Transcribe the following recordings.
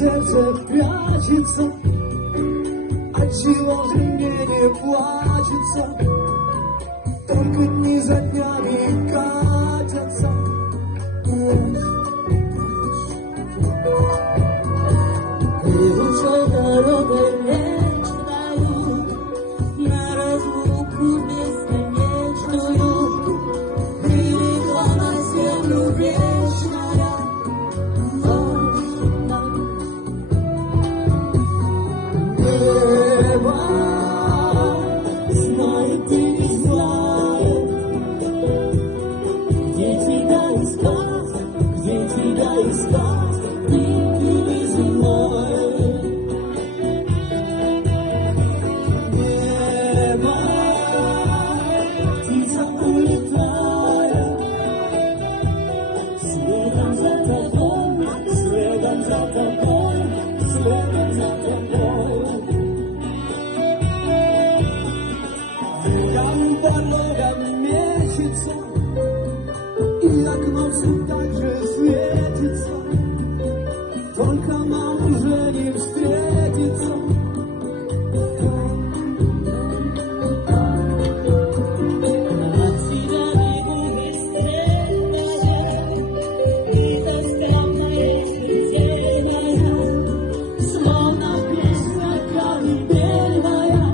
сердце прячется, отчего же мне не плачется? Только дни за днями катятся. Идущей дорогой вечною, на разлуку бесконечную, прилегла на землю вечная ночь. Небо знает и не знает, где тебя искать, где тебя искать, ты земной. Дорога мечется, и окно все так же светится, только нам уже не встретиться. От тебя бегу быстрее, и тоска в моей смертельная, словно песня колыбельная.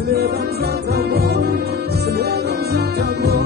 Следом за тобой, следом за тобой.